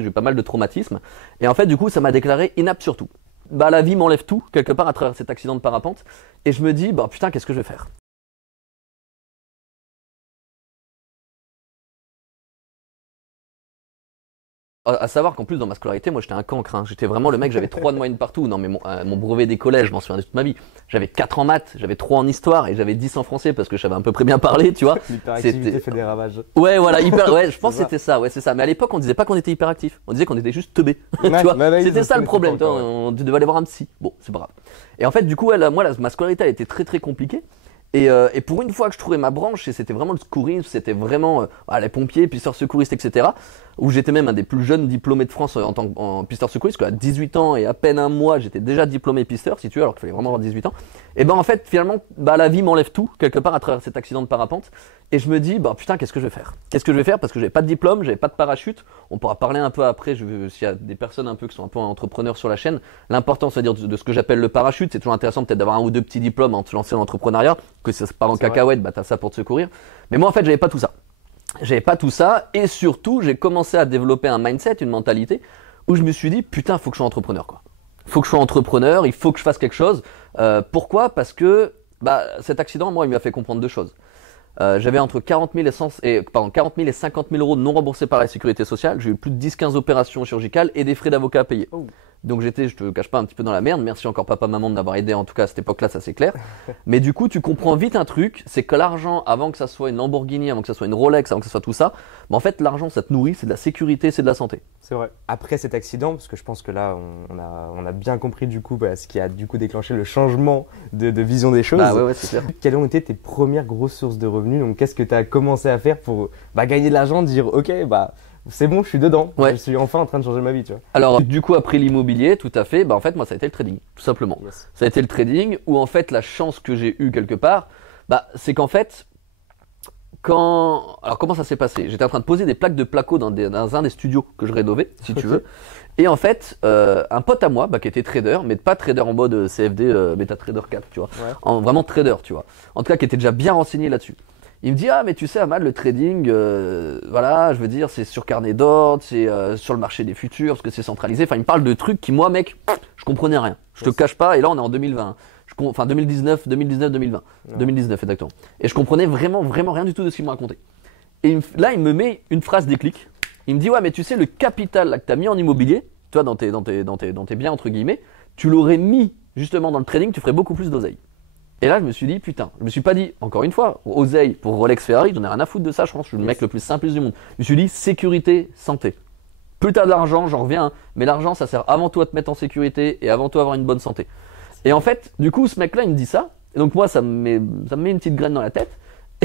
J'ai eu pas mal de traumatismes. Et en fait, du coup, ça m'a déclaré inapte sur tout. Bah, la vie m'enlève tout, quelque part, à travers cet accident de parapente. Et je me dis, bah putain, qu'est-ce que je vais faire? À savoir qu'en plus, dans ma scolarité, moi, j'étais un cancre, hein. J'étais vraiment le mec, j'avais 3 de moyenne partout. Non, mais mon brevet des collèges, je m'en souviens de toute ma vie. J'avais 4 en maths, j'avais 3 en histoire et j'avais 10 en français parce que je savais à peu près bien parler, tu vois. L'hyperactivité fait des ravages. Ouais, voilà, hyper. Ouais, je pense que C'est ça. c'était ça, ouais, c'est ça. Mais à l'époque, on disait pas qu'on était hyperactif. On disait qu'on était juste teubé. Tu Ouais, vois, bah oui, c'était ça, ça le c'est problème. pas encore, Tu devais aller voir un psy. Bon, c'est pas grave. Et en fait, du coup, ma scolarité a été très très compliquée. Et pour une fois que je trouvais ma branche, et c'était vraiment le secourisme, c'était vraiment les pompiers, pisteurs secouristes, etc. Où j'étais même un des plus jeunes diplômés de France en tant que pisteur secouriste, parce qu'à 18 ans et à peine un mois, j'étais déjà diplômé pisteur, si tu veux, alors qu'il fallait vraiment avoir 18 ans. Et ben en fait, finalement, bah la vie m'enlève tout, quelque part, à travers cet accident de parapente. Et je me dis, bah putain, qu'est-ce que je vais faire? Qu'est-ce que je vais faire? Parce que j'avais pas de diplôme, j'avais pas de parachute. On pourra parler un peu après, s'il y a des personnes un peu qui sont un peu entrepreneurs sur la chaîne. L'importance, c'est-à-dire de ce que j'appelle le parachute, c'est toujours intéressant peut-être d'avoir un ou deux petits diplômes en te lancer dans l'entrepreneuriat, que ça se part en cacahuète, bah t'as ça pour te secourir. Mais moi, en fait, j'avais pas tout ça. J'avais pas tout ça, et surtout, j'ai commencé à développer un mindset, une mentalité, où je me suis dit, putain, faut que je sois entrepreneur, quoi. Faut que je sois entrepreneur, il faut que je fasse quelque chose. Pourquoi? Parce que cet accident, moi, il m'a fait comprendre deux choses. J'avais entre 40 000 40 000 et 50 000 euros non remboursés par la sécurité sociale. J'ai eu plus de 10-15 opérations chirurgicales et des frais d'avocat à payer. Oh. Donc j'étais, je te cache pas, un petit peu dans la merde. Merci encore papa, maman de m'avoir aidé, en tout cas à cette époque-là, ça c'est clair. Mais du coup, tu comprends vite un truc, c'est que l'argent, avant que ça soit une Lamborghini, avant que ça soit une Rolex, avant que ça soit tout ça, en fait, l'argent, ça te nourrit, c'est de la sécurité, c'est de la santé. C'est vrai. Après cet accident, parce que je pense que là, on a bien compris du coup ce qui a du coup déclenché le changement de vision des choses. Bah ouais, c'est clair. Quelles ont été tes premières grosses sources de revenus? Donc, qu'est-ce que tu as commencé à faire pour gagner de l'argent, dire ok, c'est bon, je suis dedans, Ouais. je suis enfin en train de changer ma vie, tu vois. Alors, du coup, après l'immobilier, tout à fait, en fait, moi, ça a été le trading, tout simplement. Yes. Ça a été le trading où, en fait, la chance que j'ai eue quelque part, c'est qu'en fait, alors, comment ça s'est passé? J'étais en train de poser des plaques de placo dans un des studios que je rénovais, si tu veux. Et en fait, un pote à moi, qui était trader, mais pas trader en mode CFD, MetaTrader 4, tu vois. Ouais. Vraiment trader, tu vois. En tout cas, qui était déjà bien renseigné là-dessus. Il me dit, ah, mais tu sais, Amal, le trading, voilà, je veux dire, c'est sur carnet d'ordre, c'est sur le marché des futurs, parce que c'est centralisé. Enfin, il me parle de trucs qui, moi, mec, je comprenais rien. Je te cache pas, et là, on est en 2020. Enfin, 2019, 2020. Ouais. 2019, exactement. Et je comprenais vraiment, vraiment rien du tout de ce qu'il me racontait. Et là, il me met une phrase déclic. Il me dit, ouais, mais tu sais, le capital là, que tu as mis en immobilier, toi, dans tes biens, entre guillemets, tu l'aurais mis justement dans le trading, tu ferais beaucoup plus d'oseille. Et là, je me suis dit, putain, je me suis pas dit, encore une fois, oseille pour Rolex Ferrari, j'en ai rien à foutre de ça, je pense que je suis le mec le plus simpliste du monde. Je me suis dit, sécurité, santé. Plus t'as de l'argent, j'en reviens, hein, mais l'argent, ça sert avant tout à te mettre en sécurité et avant tout à avoir une bonne santé. Et en fait, du coup, ce mec-là, il me dit ça, et donc moi, ça me met une petite graine dans la tête,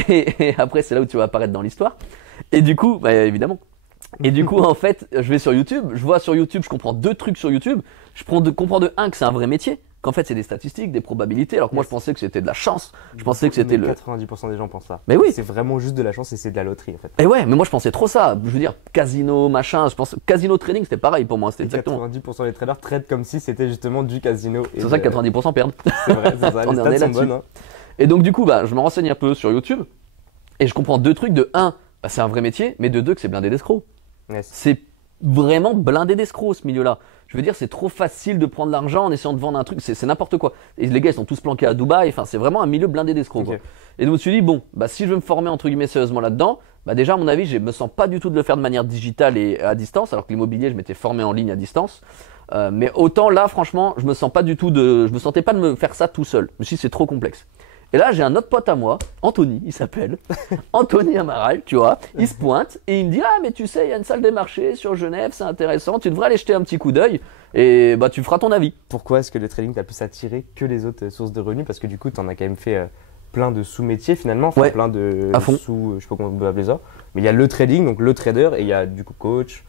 et après, c'est là où tu vas apparaître dans l'histoire. Et du coup, évidemment. Et du coup, en fait, je vais sur YouTube, je vois sur YouTube, je comprends deux trucs sur YouTube, comprends de un que c'est un vrai métier, qu'en fait c'est des statistiques, des probabilités, alors que moi je pensais que c'était de la chance, je pensais que c'était Mais le... 90% des gens pensent ça. Mais oui. C'est vraiment juste de la chance et c'est de la loterie en fait. Et ouais, mais moi je pensais trop ça, je veux dire, casino, machin, je pense, casino trading c'était pareil pour moi, c'était Et exactement. 90% des traders traitent comme si c'était justement du casino. C'est pour ça que 90% perdent. C'est vrai, c'est ça, On les en stats est sont là-dessus. bonnes. Hein. Et donc du coup, je me renseigne un peu sur YouTube, et je comprends deux trucs, de un, c'est un vrai métier, mais de deux, que c'est blindé d'escrocs. Yes. C'est vraiment blindé d'escrocs ce milieu-là. Je veux dire, c'est trop facile de prendre l'argent en essayant de vendre un truc, c'est n'importe quoi. Et les gars, ils sont tous planqués à Dubaï, enfin, c'est vraiment un milieu blindé d'escrocs. Ok. Quoi. Et donc, je me suis dit, bon, si je veux me former entre guillemets sérieusement là-dedans, déjà, à mon avis, je me sens pas du tout de le faire de manière digitale et à distance, alors que l'immobilier, je m'étais formé en ligne à distance. Mais autant là, franchement, je me sentais pas de me faire ça tout seul. Je me suis dit, c'est trop complexe. Et là, j'ai un autre pote à moi, Anthony, il s'appelle, Anthony Amaral, tu vois, il se pointe et il me dit, ah, mais tu sais, il y a une salle des marchés sur Genève, c'est intéressant, tu devrais aller jeter un petit coup d'œil et tu feras ton avis. Pourquoi est-ce que le trading t'a plus attiré que les autres sources de revenus? Parce que du coup, t'en as quand même fait plein de sous-métiers finalement, enfin, Ouais, plein de à fond. je sais pas comment on peut appeler ça. Mais il y a le trading, donc le trader, et il y a du coup coach,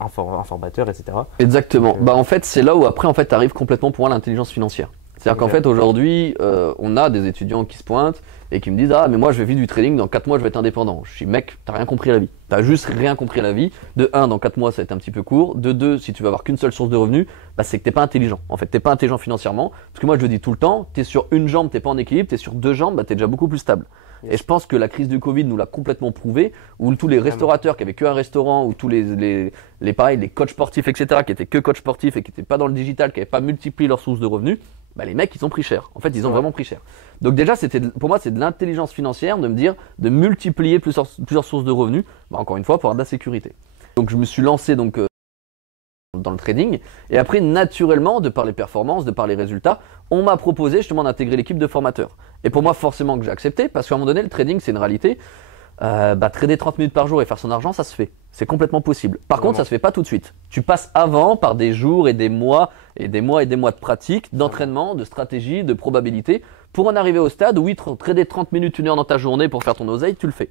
informateur, etc. Exactement. Donc, En fait, c'est là où après, en fait, t'arrives complètement pour moi à l'intelligence financière. C'est-à-dire qu'en Ok. fait aujourd'hui, on a des étudiants qui se pointent et qui me disent ah mais moi je vais vivre du trading, dans 4 mois je vais être indépendant. Je dis mec, t'as rien compris à la vie. T'as juste rien compris à la vie. De 1, dans 4 mois ça va être un petit peu court. De 2, si tu vas avoir qu'une seule source de revenus, bah, c'est que t'es pas intelligent. En fait, t'es pas intelligent financièrement. Parce que moi je le dis tout le temps, t'es sur une jambe, t'es pas en équilibre, t'es sur 2 jambes, bah, t'es déjà beaucoup plus stable. Yes. Et je pense que la crise du Covid nous l'a complètement prouvé, où tous les restaurateurs qui avaient qu'un restaurant, ou tous pareil, les coachs sportifs, etc., qui étaient que coachs sportifs et qui n'étaient pas dans le digital, qui n'avaient pas multiplié leurs sources de revenus, bah, les mecs, ils ont pris cher. En fait, ils ont vraiment pris cher. Donc déjà, pour moi, c'est de l'intelligence financière de me dire de multiplier plusieurs sources de revenus, bah, encore une fois, pour avoir de la sécurité. Donc je me suis lancé dans le trading. Et après, naturellement, de par les performances, de par les résultats, on m'a proposé justement d'intégrer l'équipe de formateurs. Et pour moi, forcément que j'ai accepté, parce qu'à un moment donné, le trading, c'est une réalité. Trader 30 minutes par jour et faire son argent, ça se fait. C'est complètement possible. Par contre, ça se fait pas tout de suite. Tu passes avant par des jours et des mois et des mois et des mois de pratique, d'entraînement, de stratégie, de probabilité, pour en arriver au stade où oui, trader 30 minutes, 1 heure dans ta journée pour faire ton oseille, tu le fais.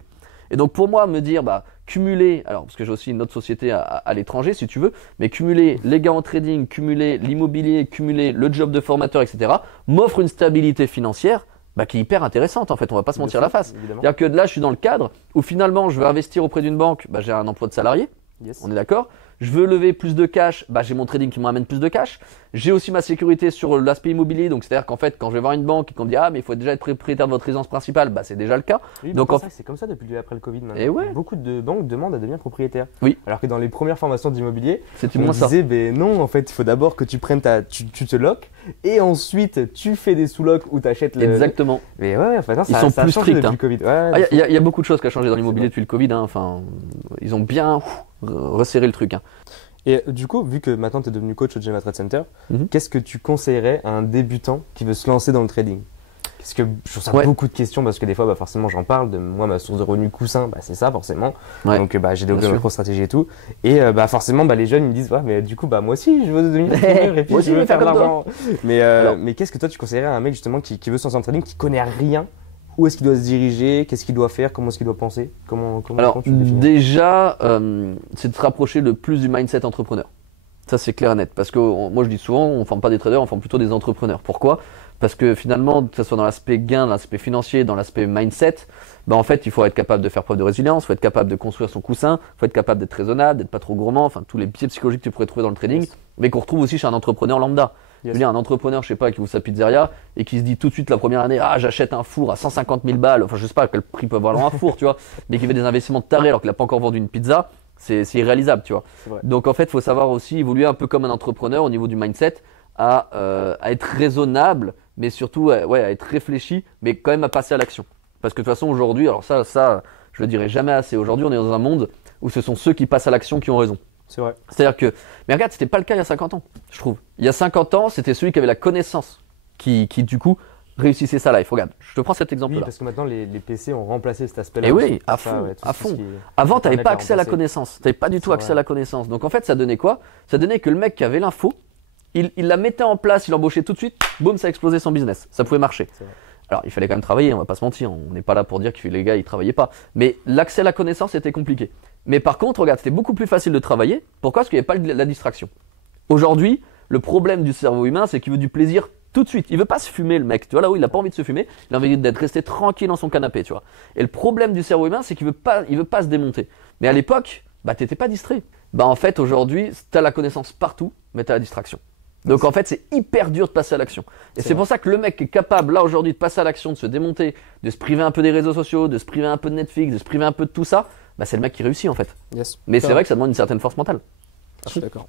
Et donc pour moi, me dire, cumuler, alors parce que j'ai aussi une autre société à l'étranger si tu veux, mais cumuler les gars en trading, cumuler l'immobilier, cumuler le job de formateur, etc., m'offre une stabilité financière qui est hyper intéressante en fait, on va pas se mentir la face. C'est-à-dire que là, je suis dans le cadre où finalement, je veux investir auprès d'une banque, j'ai un emploi de salarié, on est d'accord. Je veux lever plus de cash, j'ai mon trading qui me ramène plus de cash. J'ai aussi ma sécurité sur l'aspect immobilier, donc c'est-à-dire qu'en fait, quand je vais voir une banque et qu'on me dit mais il faut déjà être propriétaire de votre résidence principale, c'est déjà le cas. Oui, donc c'est comme ça depuis après le Covid maintenant. Et ouais. Beaucoup de banques demandent à devenir propriétaire. Oui. Alors que dans les premières formations d'immobilier, c'était on moins ça. disait non, en fait, il faut d'abord que tu prennes tu te loques et ensuite tu fais des sous-locs ou tu achètes Exactement. Mais ouais, enfin, ils sont plus stricts. Depuis le Covid. Il y a beaucoup de choses qui ont changé dans l'immobilier depuis le Covid. Enfin, ils ont bien resserré le truc. Et du coup, vu que maintenant tu es devenu coach au Gemma Trade Center, qu'est-ce que tu conseillerais à un débutant qui veut se lancer dans le trading? Parce que je reçois beaucoup de questions parce que des fois, forcément, j'en parle de moi, ma source de revenus coussin, c'est ça forcément. Ouais. Donc, j'ai développé ma stratégie et tout. Et forcément, les jeunes ils me disent, mais du coup, moi aussi, je veux devenir trader et puis je veux faire de l'argent. Mais qu'est-ce que toi, tu conseillerais à un mec justement qui veut se lancer en trading, qui connaît rien? Où est-ce qu'il doit se diriger? Qu'est-ce qu'il doit faire? Comment est-ce qu'il doit penser? Comment tu le définis? Déjà, c'est de se rapprocher le plus du mindset entrepreneur. Ça, c'est clair et net. Parce que moi, je dis souvent, on ne forme pas des traders, on forme plutôt des entrepreneurs. Pourquoi? Parce que finalement, que ce soit dans l'aspect gain, dans l'aspect financier, dans l'aspect mindset, en fait, il faut être capable de faire preuve de résilience, il faut être capable de construire son coussin, il faut être capable d'être raisonnable, d'être pas trop gourmand, enfin, tous les biais psychologiques que tu pourrais trouver dans le trading, mais qu'on retrouve aussi chez un entrepreneur lambda. Je veux dire, un entrepreneur, je sais pas, qui ouvre sa pizzeria et qui se dit tout de suite la première année, j'achète un four à 150 000 balles, enfin, je sais pas à quel prix peut valoir un four, tu vois, mais qui fait des investissements de taré alors qu'il n'a pas encore vendu une pizza, c'est irréalisable, tu vois. Donc, en fait, il faut savoir aussi évoluer un peu comme un entrepreneur au niveau du mindset, à être raisonnable, mais surtout à être réfléchi, mais quand même à passer à l'action. Parce que de toute façon, aujourd'hui, alors ça, je le dirai jamais assez. Aujourd'hui, on est dans un monde où ce sont ceux qui passent à l'action qui ont raison. C'est vrai. C'est-à-dire que, mais regarde, c'était pas le cas il y a 50 ans, je trouve. Il y a 50 ans, c'était celui qui avait la connaissance qui du coup, réussissait sa life. Regarde, je te prends cet exemple-là. Oui, parce que maintenant, les PC ont remplacé cet aspect-là. Et oui, à fond. Avant, tu n'avais pas accès à la connaissance. Tu n'avais pas du tout accès à la connaissance. Donc en fait, ça donnait quoi? Ça donnait que le mec qui avait l'info, il la mettait en place, il embauchait tout de suite, boum, ça explosait son business. Ça pouvait marcher. Alors, il fallait quand même travailler, on va pas se mentir, on n'est pas là pour dire que les gars, ils travaillaient pas. Mais l'accès à la connaissance était compliqué. Mais par contre, regarde, c'était beaucoup plus facile de travailler. Pourquoi? Parce qu'il n'y avait pas la distraction. Aujourd'hui, le problème du cerveau humain, c'est qu'il veut du plaisir tout de suite. Il veut pas se fumer, le mec. Tu vois, là où il n'a pas envie de se fumer, il a envie d'être resté tranquille dans son canapé, tu vois. Et le problème du cerveau humain, c'est qu'il veut pas se démonter. Mais à l'époque, t'étais pas distrait. En fait, aujourd'hui, tu as la connaissance partout, mais tu as la distraction. Donc en fait, c'est hyper dur de passer à l'action. Et c'est pour ça que le mec qui est capable, là aujourd'hui, de passer à l'action, de se démonter, de se priver un peu des réseaux sociaux, de se priver un peu de Netflix, de se priver un peu de tout ça, c'est le mec qui réussit en fait. Yes. Mais c'est vrai que ça demande une certaine force mentale. Je suis d'accord.